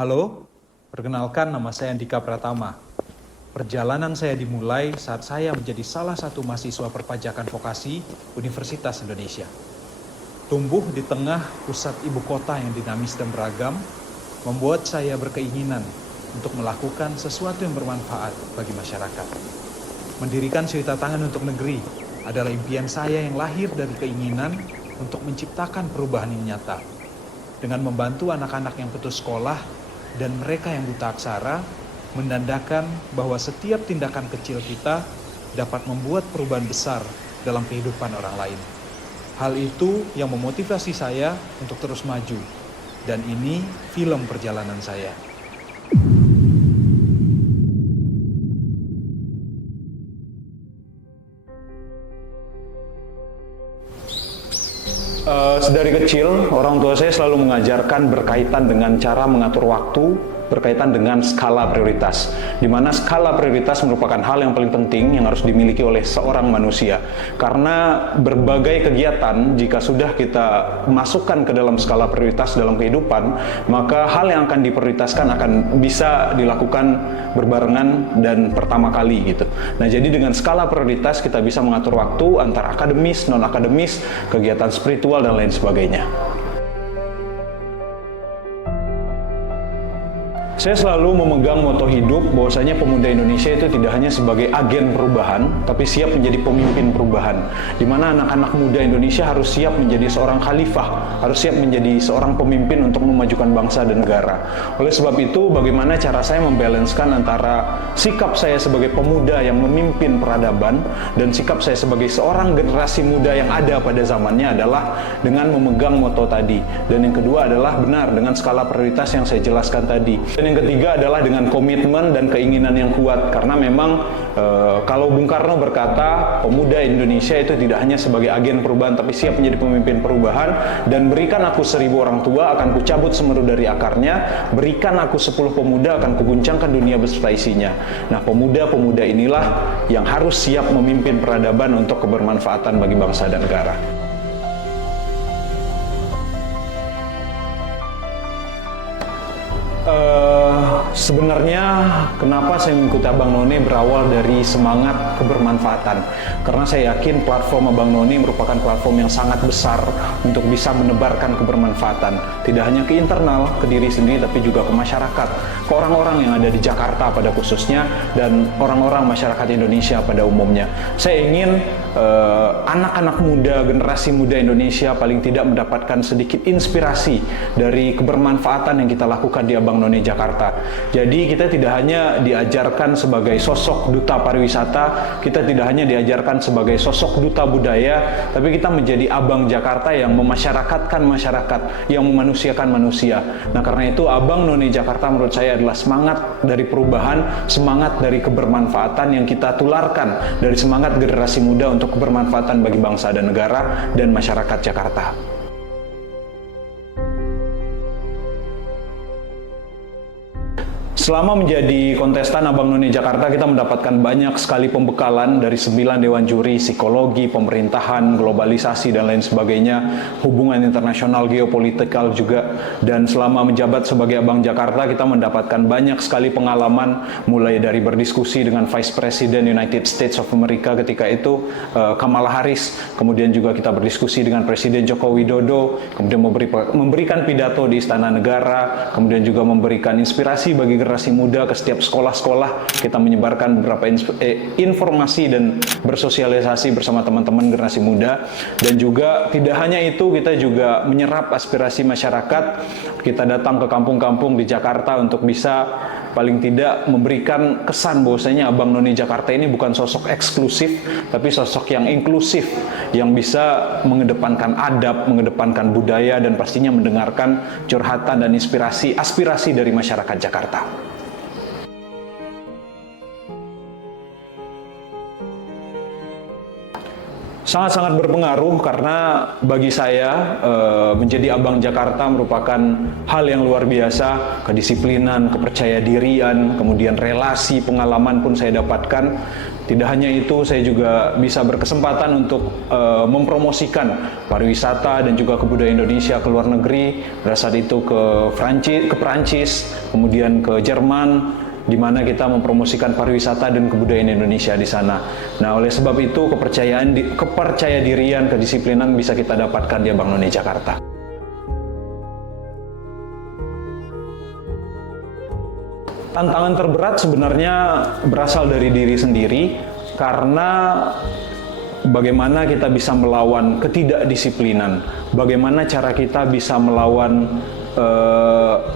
Halo, perkenalkan nama saya Andika Pratama. Perjalanan saya dimulai saat saya menjadi salah satu mahasiswa perpajakan vokasi Universitas Indonesia. Tumbuh di tengah pusat ibu kota yang dinamis dan beragam, membuat saya berkeinginan untuk melakukan sesuatu yang bermanfaat bagi masyarakat. Mendirikan Cerita Tangan untuk Negeri adalah impian saya yang lahir dari keinginan untuk menciptakan perubahan yang nyata. Dengan membantu anak-anak yang putus sekolah dan mereka yang buta aksara, menandakan bahwa setiap tindakan kecil kita dapat membuat perubahan besar dalam kehidupan orang lain. Hal itu yang memotivasi saya untuk terus maju, dan ini film perjalanan saya. Sedari kecil, orang tua saya selalu mengajarkan berkaitan dengan cara mengatur waktu, berkaitan dengan skala prioritas, di mana skala prioritas merupakan hal yang paling penting yang harus dimiliki oleh seorang manusia. Karena berbagai kegiatan, jika sudah kita masukkan ke dalam skala prioritas dalam kehidupan, maka hal yang akan diprioritaskan akan bisa dilakukan berbarengan dan pertama kali gitu. Nah, jadi dengan skala prioritas kita bisa mengatur waktu antara akademis, non-akademis, kegiatan spiritual dan lain sebagainya. Saya selalu memegang moto hidup bahwasanya pemuda Indonesia itu tidak hanya sebagai agen perubahan, tapi siap menjadi pemimpin perubahan. Di mana anak-anak muda Indonesia harus siap menjadi seorang khalifah, harus siap menjadi seorang pemimpin untuk memajukan bangsa dan negara. Oleh sebab itu, bagaimana cara saya membalanskan antara sikap saya sebagai pemuda yang memimpin peradaban dan sikap saya sebagai seorang generasi muda yang ada pada zamannya adalah dengan memegang moto tadi. Dan yang kedua adalah benar dengan skala prioritas yang saya jelaskan tadi. Dan yang ketiga adalah dengan komitmen dan keinginan yang kuat, karena memang kalau Bung Karno berkata pemuda Indonesia itu tidak hanya sebagai agen perubahan tapi siap menjadi pemimpin perubahan, dan berikan aku 1000 orang tua akan kucabut semeru dari akarnya, berikan aku 10 pemuda akan kuguncangkan dunia beserta isinya. Nah, pemuda-pemuda inilah yang harus siap memimpin peradaban untuk kebermanfaatan bagi bangsa dan negara. Sebenarnya kenapa saya mengikuti Abang None berawal dari semangat kebermanfaatan, karena saya yakin platform Abang None merupakan platform yang sangat besar untuk bisa menebarkan kebermanfaatan, tidak hanya ke internal, ke diri sendiri, tapi juga ke masyarakat, ke orang-orang yang ada di Jakarta pada khususnya, dan orang-orang masyarakat Indonesia pada umumnya. Saya ingin anak-anak muda, generasi muda Indonesia paling tidak mendapatkan sedikit inspirasi dari kebermanfaatan yang kita lakukan di Abang None Jakarta. Jadi kita tidak hanya diajarkan sebagai sosok duta pariwisata, kita tidak hanya diajarkan sebagai sosok duta budaya, tapi kita menjadi Abang Jakarta yang memasyarakatkan masyarakat, yang memanusiakan manusia. Nah, karena itu Abang None Jakarta menurut saya adalah semangat dari perubahan, semangat dari kebermanfaatan yang kita tularkan dari semangat generasi muda untuk kebermanfaatan bagi bangsa dan negara dan masyarakat Jakarta. Selama menjadi kontestan Abang None Jakarta, kita mendapatkan banyak sekali pembekalan dari 9 dewan juri, psikologi, pemerintahan, globalisasi, dan lain sebagainya, hubungan internasional, geopolitikal juga. Dan selama menjabat sebagai Abang Jakarta, kita mendapatkan banyak sekali pengalaman, mulai dari berdiskusi dengan Vice President United States of America ketika itu, Kamala Harris, kemudian juga kita berdiskusi dengan Presiden Joko Widodo, kemudian memberikan pidato di Istana Negara, kemudian juga memberikan inspirasi bagi generasi muda ke setiap sekolah-sekolah. Kita menyebarkan beberapa informasi dan bersosialisasi bersama teman-teman generasi muda. Dan juga tidak hanya itu, kita juga menyerap aspirasi masyarakat. Kita datang ke kampung-kampung di Jakarta untuk bisa paling tidak memberikan kesan bahwasanya Abang None Jakarta ini bukan sosok eksklusif, tapi sosok yang inklusif, yang bisa mengedepankan adab, mengedepankan budaya, dan pastinya mendengarkan curhatan dan inspirasi, aspirasi dari masyarakat Jakarta. Sangat-sangat berpengaruh, karena bagi saya menjadi Abang Jakarta merupakan hal yang luar biasa. Kedisiplinan, kepercayaan dirian, kemudian relasi, pengalaman pun saya dapatkan. Tidak hanya itu, saya juga bisa berkesempatan untuk mempromosikan pariwisata dan juga kebudayaan Indonesia ke luar negeri. Pada saat itu ke Perancis, kemudian ke Jerman, di mana kita mempromosikan pariwisata dan kebudayaan Indonesia di sana. Nah, oleh sebab itu kepercayaan, kedisiplinan bisa kita dapatkan di Abang None Jakarta. Tantangan terberat sebenarnya berasal dari diri sendiri, karena bagaimana kita bisa melawan ketidakdisiplinan, bagaimana cara kita bisa melawan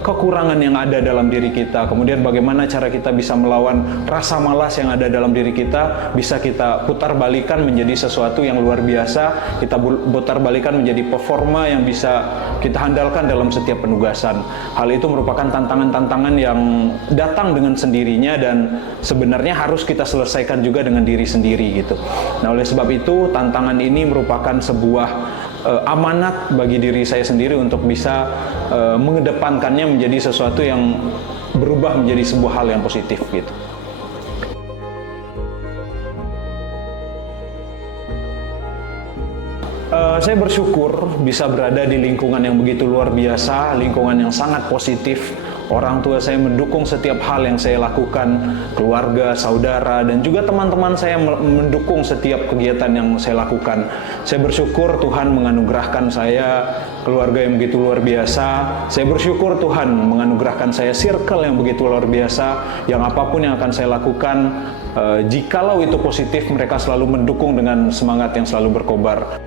kekurangan yang ada dalam diri kita, kemudian bagaimana cara kita bisa melawan rasa malas yang ada dalam diri kita, bisa kita putar balikan menjadi sesuatu yang luar biasa, kita putar balikan menjadi performa yang bisa kita handalkan dalam setiap penugasan. Hal itu merupakan tantangan-tantangan yang datang dengan sendirinya dan sebenarnya harus kita selesaikan juga dengan diri sendiri gitu. Nah, oleh sebab itu tantangan ini merupakan sebuah amanat bagi diri saya sendiri untuk bisa mengedepankannya menjadi sesuatu yang berubah menjadi sebuah hal yang positif gitu. Saya bersyukur bisa berada di lingkungan yang begitu luar biasa, lingkungan yang sangat positif. Orang tua saya mendukung setiap hal yang saya lakukan, keluarga, saudara, dan juga teman-teman saya mendukung setiap kegiatan yang saya lakukan. Saya bersyukur Tuhan menganugerahkan saya keluarga yang begitu luar biasa. Saya bersyukur Tuhan menganugerahkan saya circle yang begitu luar biasa, yang apapun yang akan saya lakukan, jikalau itu positif, mereka selalu mendukung dengan semangat yang selalu berkobar.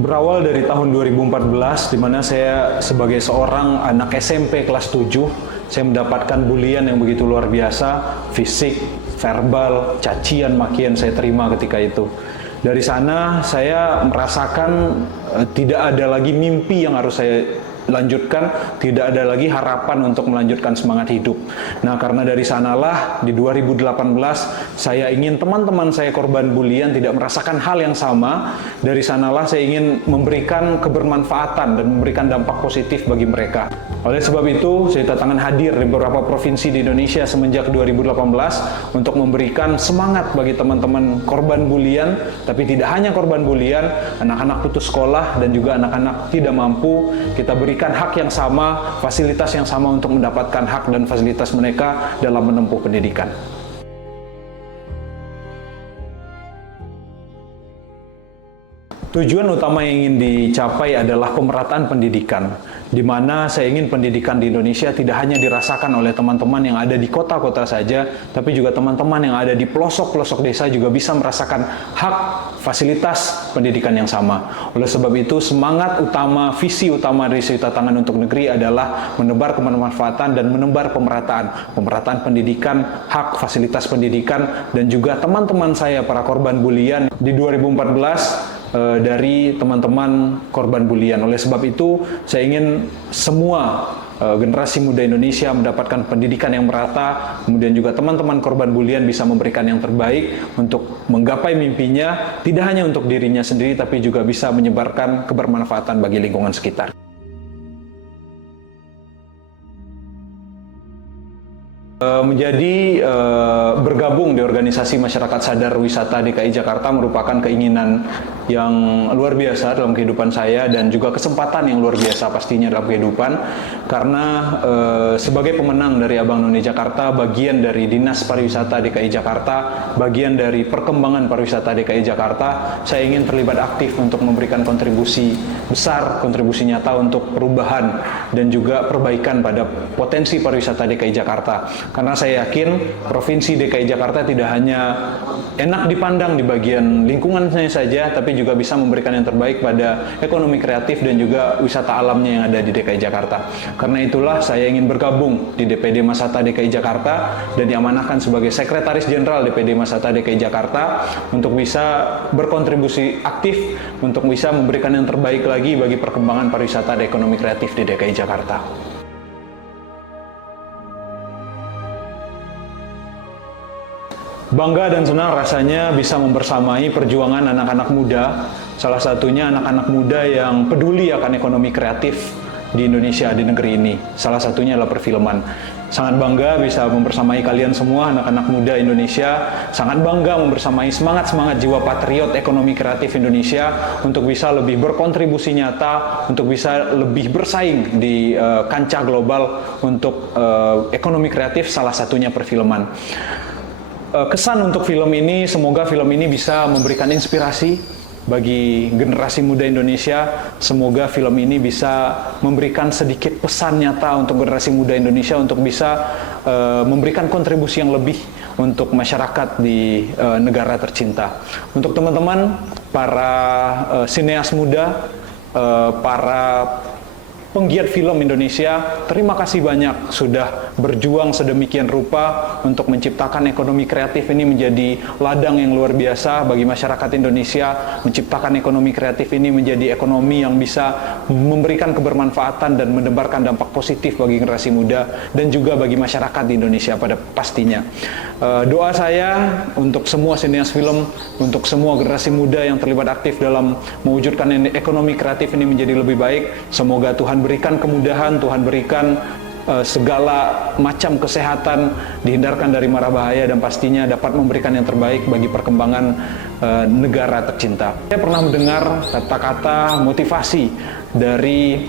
Berawal dari tahun 2014, di mana saya sebagai seorang anak SMP kelas 7, saya mendapatkan bulian yang begitu luar biasa, fisik, verbal, cacian, makian saya terima ketika itu. Dari sana saya merasakan tidak ada lagi mimpi yang harus saya lanjutkan, tidak ada lagi harapan untuk melanjutkan semangat hidup. Nah, karena dari sanalah di 2018 saya ingin teman-teman saya korban bulian tidak merasakan hal yang sama. Dari sanalah saya ingin memberikan kebermanfaatan dan memberikan dampak positif bagi mereka. Oleh sebab itu, saya tantangan hadir di beberapa provinsi di Indonesia semenjak 2018 untuk memberikan semangat bagi teman-teman korban bulian, tapi tidak hanya korban bulian, anak-anak putus sekolah dan juga anak-anak tidak mampu, kita berikan hak yang sama, fasilitas yang sama untuk mendapatkan hak dan fasilitas mereka dalam menempuh pendidikan. Tujuan utama yang ingin dicapai adalah pemerataan pendidikan, di mana saya ingin pendidikan di Indonesia tidak hanya dirasakan oleh teman-teman yang ada di kota-kota saja, tapi juga teman-teman yang ada di pelosok-pelosok desa juga bisa merasakan hak fasilitas pendidikan yang sama. Oleh sebab itu, semangat utama, visi utama dari Sejuta Tangan untuk Negeri adalah menebar kebermanfaatan dan menebar pemerataan pendidikan, hak fasilitas pendidikan, dan juga teman-teman saya para korban bulian di 2014 dari teman-teman korban bulian. Oleh sebab itu, saya ingin semua generasi muda Indonesia mendapatkan pendidikan yang merata, kemudian juga teman-teman korban bulian bisa memberikan yang terbaik untuk menggapai mimpinya, tidak hanya untuk dirinya sendiri, tapi juga bisa menyebarkan kebermanfaatan bagi lingkungan sekitar. Menjadi bergabung di organisasi Masyarakat Sadar Wisata DKI Jakarta merupakan keinginan yang luar biasa dalam kehidupan saya dan juga kesempatan yang luar biasa pastinya dalam kehidupan, karena sebagai pemenang dari Abang None Jakarta, bagian dari Dinas Pariwisata DKI Jakarta, bagian dari perkembangan pariwisata DKI Jakarta, saya ingin terlibat aktif untuk memberikan kontribusi besar, kontribusi nyata untuk perubahan dan juga perbaikan pada potensi pariwisata DKI Jakarta. Karena saya yakin Provinsi DKI Jakarta tidak hanya enak dipandang di bagian lingkungannya saja, tapi juga bisa memberikan yang terbaik pada ekonomi kreatif dan juga wisata alamnya yang ada di DKI Jakarta. Karena itulah saya ingin bergabung di DPD Masata DKI Jakarta dan diamanahkan sebagai Sekretaris Jenderal DPD Masata DKI Jakarta untuk bisa berkontribusi aktif untuk bisa memberikan yang terbaik lagi bagi perkembangan pariwisata dan ekonomi kreatif di DKI Jakarta. Bangga dan senang rasanya bisa membersamai perjuangan anak-anak muda, salah satunya anak-anak muda yang peduli akan ekonomi kreatif di Indonesia, di negeri ini. Salah satunya adalah perfilman. Sangat bangga bisa membersamai kalian semua, anak-anak muda Indonesia. Sangat bangga membersamai semangat-semangat jiwa patriot ekonomi kreatif Indonesia untuk bisa lebih berkontribusi nyata, untuk bisa lebih bersaing di kancah global untuk ekonomi kreatif, salah satunya perfilman. Kesan untuk film ini, semoga film ini bisa memberikan inspirasi bagi generasi muda Indonesia. Semoga film ini bisa memberikan sedikit pesan nyata untuk generasi muda Indonesia untuk bisa memberikan kontribusi yang lebih untuk masyarakat di negara tercinta. Untuk teman-teman, para sineas muda, para penggiat film Indonesia, terima kasih banyak sudah berjuang sedemikian rupa untuk menciptakan ekonomi kreatif ini menjadi ladang yang luar biasa bagi masyarakat Indonesia, menciptakan ekonomi kreatif ini menjadi ekonomi yang bisa memberikan kebermanfaatan dan menebarkan dampak positif bagi generasi muda dan juga bagi masyarakat di Indonesia pada pastinya. Doa saya untuk semua sineas film, untuk semua generasi muda yang terlibat aktif dalam mewujudkan ekonomi kreatif ini menjadi lebih baik. Semoga Tuhan berikan kemudahan, Tuhan berikan segala macam kesehatan, dihindarkan dari mara bahaya, dan pastinya dapat memberikan yang terbaik bagi perkembangan negara tercinta. Saya pernah mendengar kata-kata motivasi dari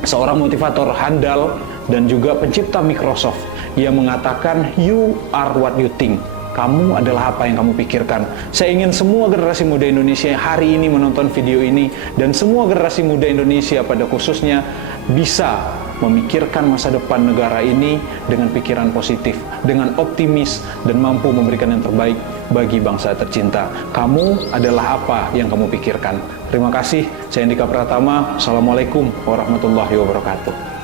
seorang motivator handal dan juga pencipta Microsoft yang mengatakan, "You are what you think." Kamu adalah apa yang kamu pikirkan. Saya ingin semua generasi muda Indonesia yang hari ini menonton video ini dan semua generasi muda Indonesia pada khususnya bisa memikirkan masa depan negara ini dengan pikiran positif, dengan optimis dan mampu memberikan yang terbaik bagi bangsa tercinta. Kamu adalah apa yang kamu pikirkan. Terima kasih. Saya Andika Pratama. Assalamualaikum warahmatullahi wabarakatuh.